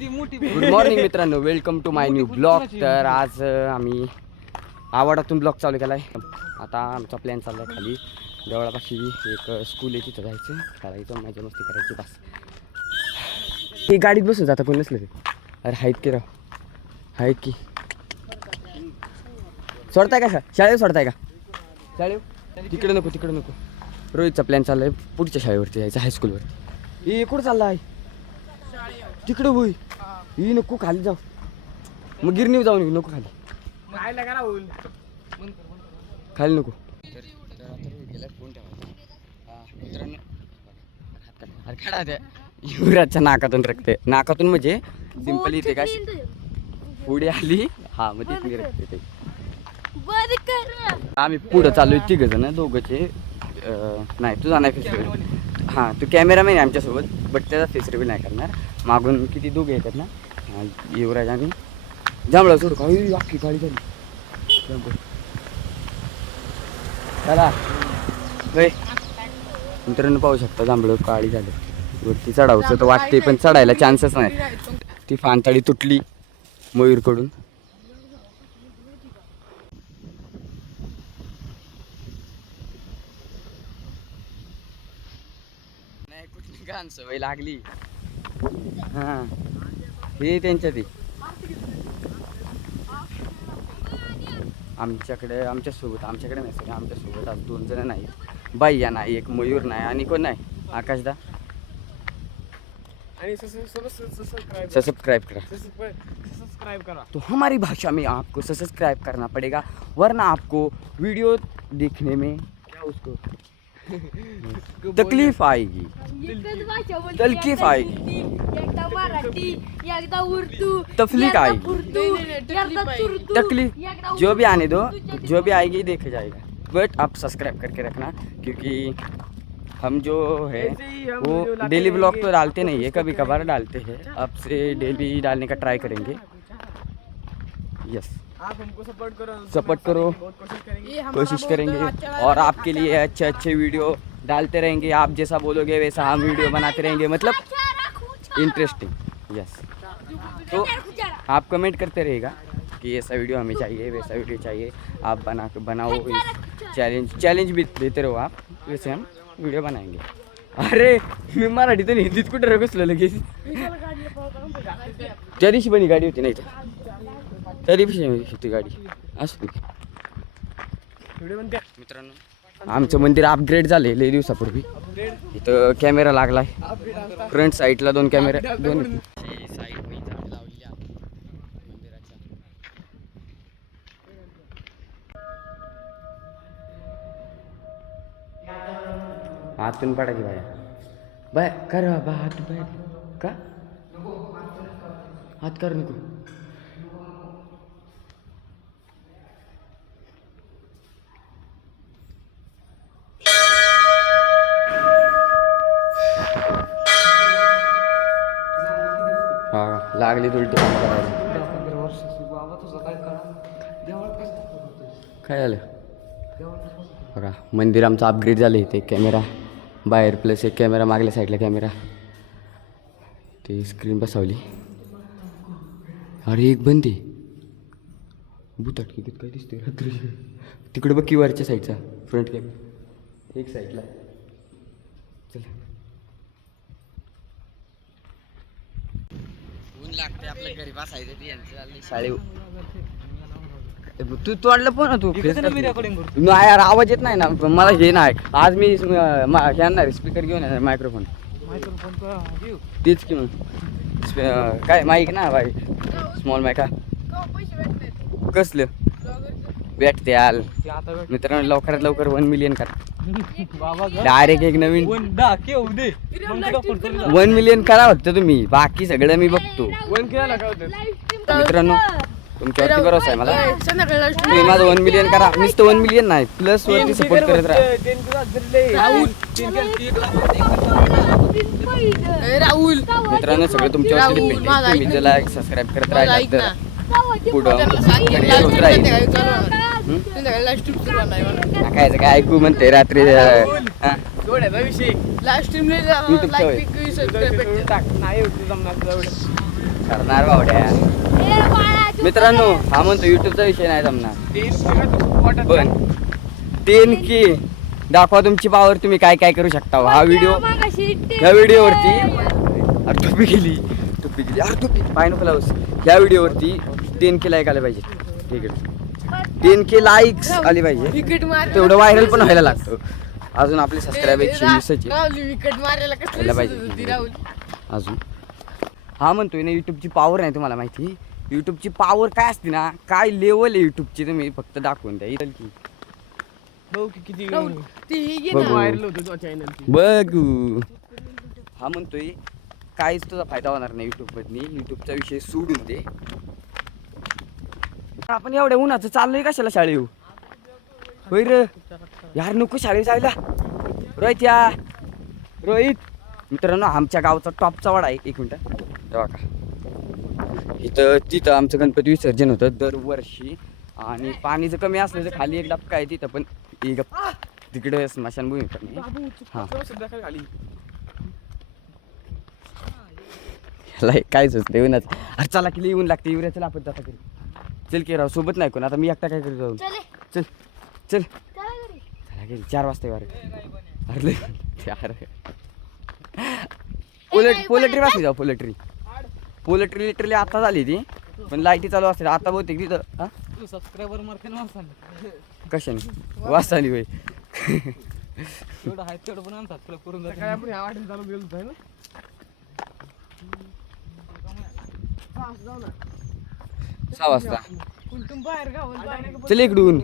Good morning मित्रांनो, welcome to my new blog. तर आज आम्ही आवाडातून ब्लॉग चालू केला आहे. आता आमचा प्लॅन चालला आहे खाली देवळापाशी एक स्कूल आहे, तिथं जायचं, करायचं, मजा मस्ती करायची बस. ही गाडीत बसून जाता कोण नसलं ते. अरे हाईत की राव, हाईत की. सोडताय का शाळेत, सोडताय का शाळेत? तिकडे नको, तिकडे नको. रोहितचा प्लॅन चालला आहे पुढच्या शाळेवरती जायचं, हायस्कूलवरती. हे कुठं चालला आहे? तिकडे होई ही नको, खाली जाऊ. मग गिरणीवर जाऊन येऊ, नको खाली, खाली नको. युवराजच्या नाकातून रखते, नाकातून म्हणजे सिंपली ते काय पुढे आली. हा मग तिथे रखते ते. आम्ही पुढं चालू आहे, तिघ जण, दोघंचे नाही तुझा नाही फेस्टिवल. हां तू कॅमेरामॅन आहे आमच्यासोबत, बट त्याचा फेस रिव्हील नाही करणार. मागून किती दोघे येतात ना, युवराज आणि जांभळा सोडू का? अख्खी गाडी झाली. चला मित्रांनो, पाहू शकता जांभळं काळी झाली. वरती चढावचं तर वाटते पण चढायला चान्सच नाही. ती फांताळी तुटली मयूरकडून. घाण सवय लागली. हां हे त्यांच्या ते आमच्याकडे आमच्यासोबत नाही सगळे आमच्यासोबत आज 2 जण नाही. बाईया नाही, एक मयूर नाही आणि कोण नाही, आकाशदा. सब्सक्राइब करा तो हमारी भाषा में आपको सब्सक्राइब करना पड़ेगा, वरना आपको वीडियो देखने में क्या उसको तकलीफ आएगी. तकलीफ आएगी, तफलीक आएगी, तकलीफ जो भी आने दो, जो भी आएगी देखे जाएगा. बट आप सब्सक्राइब करके रखना, क्योंकि हम जो है वो डेली ब्लॉग तो डालते नहीं है, कभी कभार डालते हैं. अब से डेली डालने का ट्राई करेंगे. यस, आप हमको सपोर्ट करो, कोशिश करेंगे और आपके लिए अच्छे अच्छे वीडियो डालते रहेंगे. आप जैसा बोलोगे वैसा हम वीडियो बनाते रहेंगे, मतलब इंटरेस्टिंग. यस, तो आप कमेंट करते रहेगा कि ऐसा वीडियो हमें चाहिए, वैसा वीडियो चाहिए, आप बनाओ. चैलेंज भी देते रहो आप, वैसे हम वीडियो बनाएंगे. अरे मी मराठीतून हिंदीत कुठे रगसलो लगेच. त्या दिवशी पण गाडी होती नाही तर त्या दिवशी होती गाडी. असं मित्रांनो, आमचं मंदिर अपग्रेड झाले लई दिवसापूर्वी. इथं कॅमेरा लागलाय, फ्रंट साईडला 2 कॅमेरे, 2 साईड मी झाडे लावलेली आहे मंदिराच्या. आतून पडायची बाया बाय कर बाबा, हात बाय का हात कर नको. हा लागली उलटी काय झालं बघा. मंदिर आमचं अपग्रेड झालं. इथे कॅमेरा बाहेर प्लस एक कॅमेरा मागल्या साईडला कॅमेरा, ते स्क्रीन बसवली. अरे एक बंदी बुताटकी काय दिसते रात्री तिकडे बघ की वरच्या साईडचा फ्रंट कॅमेरा एक साईडला. चला ऊन लागते आपल्या घरी बसायचं. शाळे तू तोडलं पण तू नाही यार, आवाज येत नाही ना मला. हे नाही आज मी घेणार स्पीकर घेऊन येणार, मायक्रोफोन तेच की. मग काय माईक ना बाई, स्मॉल माईक. कसलं भेटते याल मित्रांनो, लवकरात लवकर 1 मिलियन करा. डायरेक्ट एक नवीन 1 मिलियन करा फक्त तुम्ही, बाकी सगळं मी बघतो. मित्रांनो तुमच्यावरती भरोसा आहे मला. तुम्ही माझं 1 मिलियन करा, नुसतं 1 मिलियन नाही प्लस वरती सपोर्ट करत राहा. मित्रांनो सगळं तुमच्यावरती डिपेंड आहे. तुम्ही जर लाईक सबस्क्राईब करत राहिला तर पुढं करिअर होत राहील. काय काय ऐकू म्हणते रात्री करणार बावड्या. मित्रांनो हा म्हणतो युट्यूबचा विषय नाही जमणार पण 10K दाखवा तुमची पावर, तुम्ही काय काय करू शकता. हा व्हिडिओ ह्या व्हिडिओवरती अरे टोपी गेली अरे टोपी पाय नको लावूस. ह्या व्हिडिओवरती 10K लाईक आले पाहिजे. ठीक आहे 10K लाईक्स आले पाहिजे तेवढं व्हायरल पण व्हायला लागतं. अजून आपले सबस्क्राईब 120चे व्हायला पाहिजे अजून. हा म्हणतोय ना युट्यूबची पॉवर नाही तुम्हाला माहिती. युट्यूबची पॉवर काय असते ना, काय लेवल आहे युट्यूबची तुम्ही फक्त दाखवून द्या. इथं की बघू हा म्हणतोय काहीच तुझा फायदा होणार नाही युट्यूब मधनी. युट्यूबचा विषय सोडून दे. आपण एवढ्या उन्हाचं चाललोय कशाला शाळे येऊ होय रे यार. नको शाळेत जायला. रोहित मित्रांनो आमच्या गावचा टॉपचा वाडा आहे. एक मिनिट तेव्हा का तिथं आमचं गणपती विसर्जन होतं दरवर्षी. आणि पाणी जर कमी असलं तर खाली एक डबका आहे तिथं पण तिकडे स्मशानभूमी पण हां काय सुचते येऊनच. अरे चला की येऊन लागते युरिया. चला आपण जाता घरी. चल की राव सोबत नाही कोण. आता मी एकटा काय करू जाऊन. चल चल चला घरी 4 वाजता वार. अरे पोलेट्री वाचली जाऊ. पोलेट्री लिटरली आता झाली ती पण लाईटी चालू असते आता बहुतेक तिथं. हा सबस्क्रायबर कशाने वास आली होय. तेवढं आहे तेवढं पण सबस्क्राईब करून काय आपण ह्या वाटेने चालू गेलो ना. 6 वाजता चल इकडून.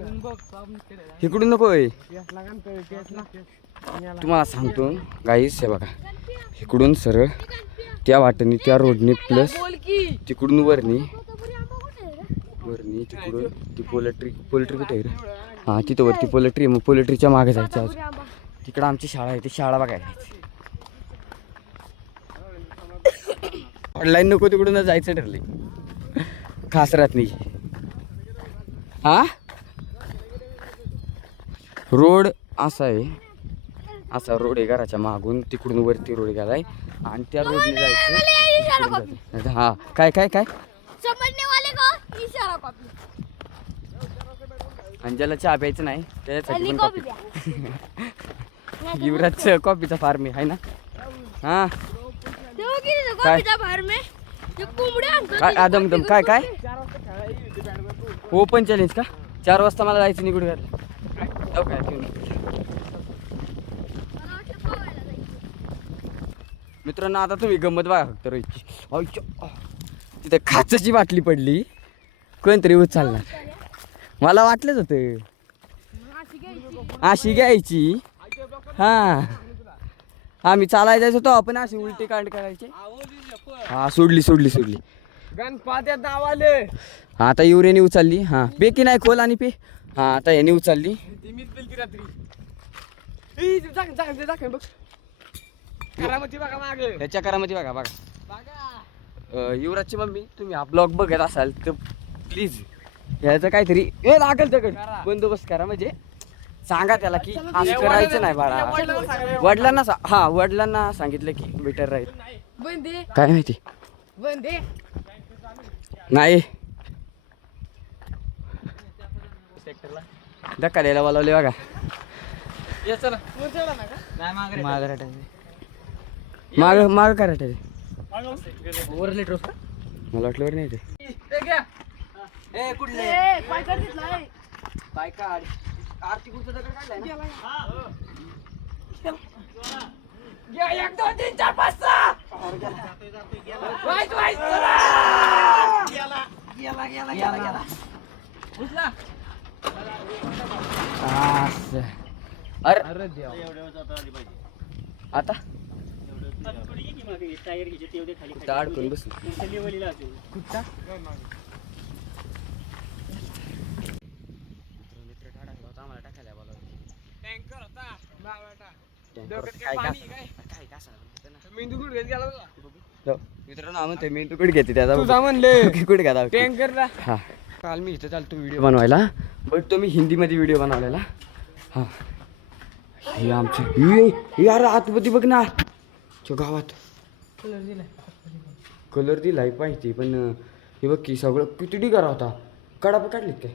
इकडून नको होय. तुम्हाला सांगतो गाईस हे बघा इकडून सरळ त्या वाटेने त्या रोडने प्लस तिकडून वरनी तिकडून ती पोल्ट्री कुठे आहे रे. हां तिथं वरती पोल्ट्री. मग पोल्ट्रीच्या मागे जायचं. आज तिकडं आमची शाळा आहे ती शाळा बघायला जायची. ऑनलाईन नको तिकडून जायचं ठरले खास राहत नाही. हा रोड असा आहे. असा रोड आहे घराच्या मागून तिकडून वरती रोड गेलाय आणि त्या रोडने जायचं. हा काय काय काय आणि ज्याला चहा प्यायचं नाही त्याच्यासाठी पण कॉफी. युवराजचं कॉफीचा फार्म आहे ना. हा काय काय आदमदम काय काय ओपन चॅलेंज का. 4 वाजता मला जायचं निघून घातलं. मित्रांनो आता तुम्ही गंमत बघा फक्त रोहितची. तिथे खाचाची बाटली पडली कोणतरी उचलणार. मला वाटलंच होतं अशी घ्यायची. हां आम्ही चालायला जायचो होतो आपण अशी उलटी कांड करायची. हा सोडली गणपत्या दावाले. हा आता युरेनी उचलली. हां पे की नाही खोल आणि पे. हां आता याने उचलली. त्याच्या करामती बघा. युवराजची मम्मी तुम्ही हा ब्लॉग बघत असाल तर प्लीज ह्याचं काहीतरी लागेल दगड बंदोबस्त करा. म्हणजे सांगा त्याला की असं करायचं नाही बाळा. वडिलांना सांगितलं की बेटर राहील. काय माहिती नाही धक्का द्यायला बोलावले बघा. माग कराटे मला वाटलं वर नाही ते काय काढ आरती कुठं दगड काढलाय ना. 1 2 3 4 5 6 गेला उचला. अरे आता अडकून बस. मित्रांनो म्हणतोय मी तू कुठे घेते त्याचा म्हणले कुठे घ्या टँकरला. हा काल मी इथं चालतो व्हिडिओ बनवायला बट तो मी हिंदीमध्ये व्हिडिओ बनवलेला. हां हे आमचं यार आतमध्ये बघ ना गावात कलर दिलाय पाहिजे पण हे बघ की सगळं किती डिगार होता. कडापा काढलीत काय?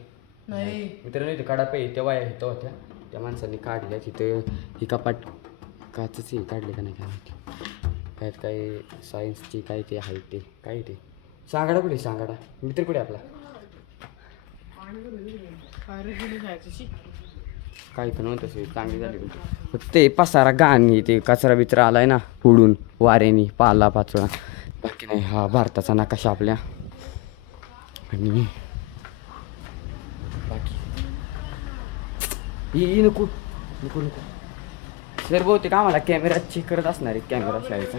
नाही मित्रांनो इथे कडापा त्या वाया इथं होत्या त्या माणसांनी काढल्या तिथं. ही कपाट काचच काढले का नाही काय माहिती. त्यात काय सायन्सची काय ते आहे ते काय ते सांगाडा कुठे सांगाडा मित्र कुठे आपला काही पण म्हणत असेल चांगली झाली फक्त ते पसारा गाणी ते कचरा बिचरा आलाय ना फोडून वाऱ्यानी पाला पाचोळा. बाकी नाही हा भारताचा नकाशा आपल्या. आणि बाकी ही नको नको नको सर बहुतेक आम्हाला कॅमेरा चेक करत असणार आहे. कॅमेरा शाळेचा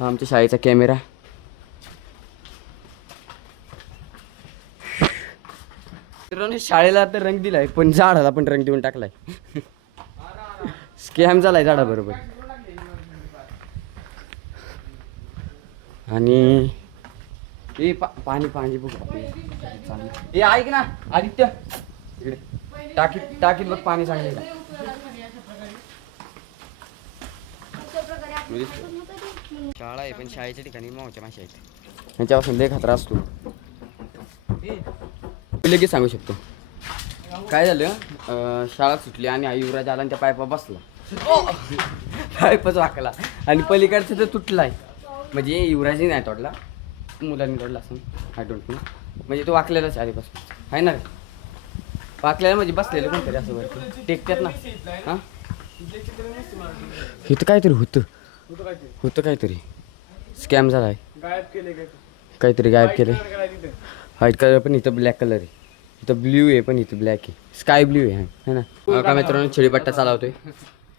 हा आमच्या शाळेचा कॅमेरा. शाळेला तर रंग दिलाय पण झाडाला पण रंग देऊन टाकलाय. स्कॅम झालाय झाडा बरोबर. आणि ए पाणी पाणी बघ ए ऐक ना आदित्य इकडे टाकीत बघ पाणी सांगले का. शाळा आहे पण शाळेच्या ठिकाणी मावच्या माशी आहेत त्यांच्यापासून लय खतरा असतो. लगेच सांगू शकतो काय झालं. शाळा सुटली आणि युवराज आला आणि त्या पायपा बसला. पाईपच वाकला आणि पलीकडचं तर तुटलाय. म्हणजे युवराजही नाही तोडला मुलांनी तोडला असं आय डोंट नो. म्हणजे तो वाकलेलाच आधीपासून आहे ना. वाकलेला म्हणजे बसलेलं कोणतरी असं वरती टेकत्यात ना. हां इथं काहीतरी होतं काहीतरी स्कॅम झाला आहे. काहीतरी गायब केलं. व्हाईट कलर पण इथं ब्लॅक कलर आहे. इथं ब्ल्यू आहे पण इथं ब्लॅक आहे. स्काय ब्ल्यू आहे है ना. का मित्रांनो छिडीपट्टा चालवतोय.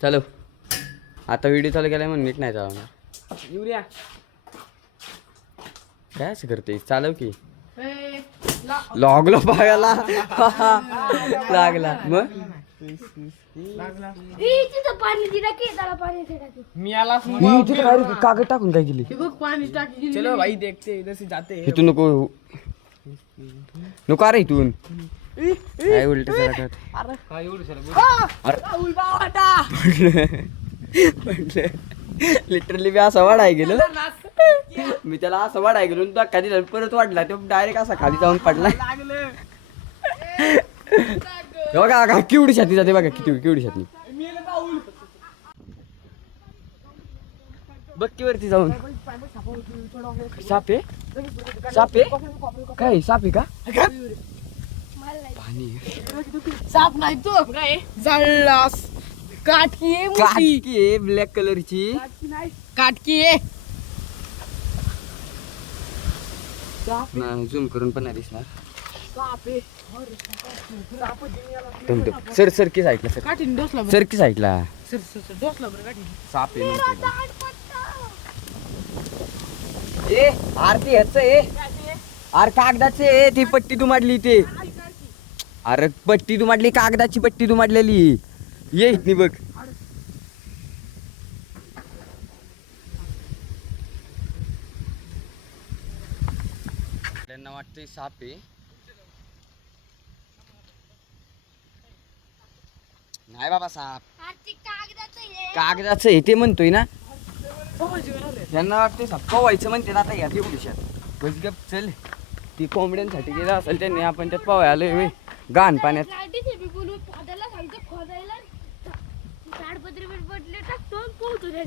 चालव आता व्हिडिओ चालू केलाय म्हणून नीट नाही चालवणार. युरिया काय असं करते चालव की. लागलो बघायला लागला मग कागद टाकून काय केली. चलो भाई देखते इधर से जाते हैं. इथून नको अरे इथून काय उलट लिटरली मी असं वाढाय गेलो. मी त्याला असं वाढाय गेलो धक्का दिला परत वाढला तो डायरेक्ट असा खाली जाऊन पडला. बघा केवढी छाती जाते बघा किती केवढी छाती. बक्की वरती जाऊन सापे सापे काय सापे का पाणी साप नाही तो काय जळलास. काटकी आहे मोठी. काटकी आहे ब्लॅक कलरची काटकी आहे. झूम करून पण नाही दिसणार. साप आहे. सर सरकी साईडला सर काठीने डोसला बरं. सरकी साईडला सर डोसला बरं काठीने. साप आहे ए आरती ह्याच आहे अरे कागदाचे आहे. ती पट्टी तू मांडली ते अरे पट्टी तू मांडली कागदाची पट्टी तू मांडलेली ये इथनी बघ. त्यांना वाटतंय साप आहे. नाही बाबा साप कागदाचं आहे ते म्हणतोय ना. यांना वाटतंय साप पवायचं म्हणते ना. आता या दिवसात बस गप चल ती कोंबड्यांसाठी गेला असेल त्यांनी आपण त्यात पवाय आलोय घाण पाण्यात.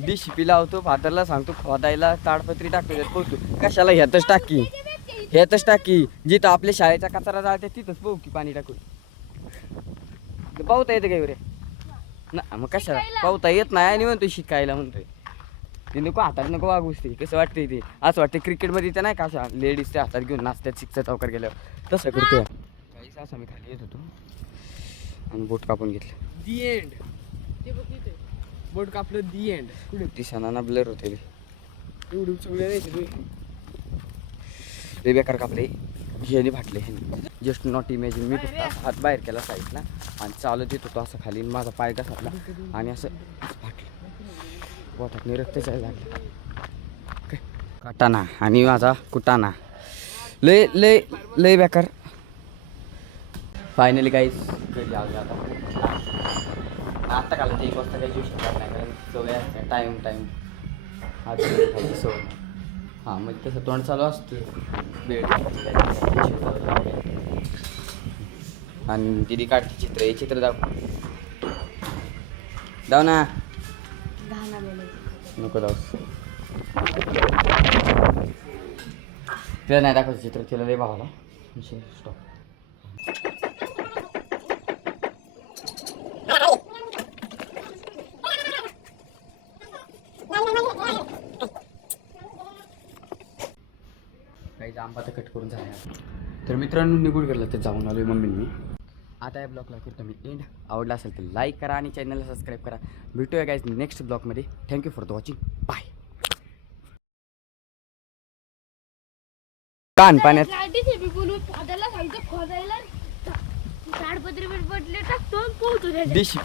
डिशिपी लावतो फादरला सांगतो खोदायला ताडपत्री टाकतो त्यात पोहतो. कशाला ह्यातच टाकी जिथं आपल्या शाळेचा कचरा जाते तिथंच पोहू की पाणी टाकून. पावता येतं काय रे ना मग कशाला पावता येत नाही आणि म्हणतोय शिकायला म्हणतोय. ते नको हातात नको वागूस. ते कसं वाटतंय ते असं वाटतं क्रिकेटमध्ये त्या नाही का अशा लेडीज त्या हातात घेऊन नाचत्यात शिकचा चौकार गेल्यावर तसं करतोय. काहीच असं मी खाली येत होतो आणि बोट कापून घेतलं. दी एंड. ते बघ इथे बोट कापलं. दी एंड. कुठे दिसाना ब्लर होते एवढं सगळे ते बेकार कापले ह्याने फाटले ह्याने जस्ट नॉट इमॅजिन. मी फक्त हात बाहेर केला साईडला आणि चालत येत होतो असं खाली माझा पाय घातला आणि असं फाटलं. पोटात रक्त जायला लागलं. काटाना आणि माझा कुटाना लय लय लय बेकार. फायनली काहीच घरी आलो आता. आता काला 1 वाजता काही जेवू शकत नाही कारण सवय टाईम हात खायची सवय. हां मग तसं तोंड चालू असतं बेड. आणि दिदी काढते चित्र. हे चित्र दाव ना. नको दावस. तिला नाही दाखवायचं चित्र. तिला लय भावाला. स्टॉप. काही आंबा तर कट करून झाला. तर मित्रांनो निघून गेलं तर जाऊन आलो मम्मीने मी. आता या ब्लॉगला करतो मी एंड. आवडला असेल तर लाईक करा आणि चॅनलला सबस्क्राईब करा. भेटूया गाईज नेक्स्ट ब्लॉगमध्ये. Thank you for the watching. Bye. कान पाण्यात खोदायला खोदायला ताडपत्री टाकतो पोहतो. डिश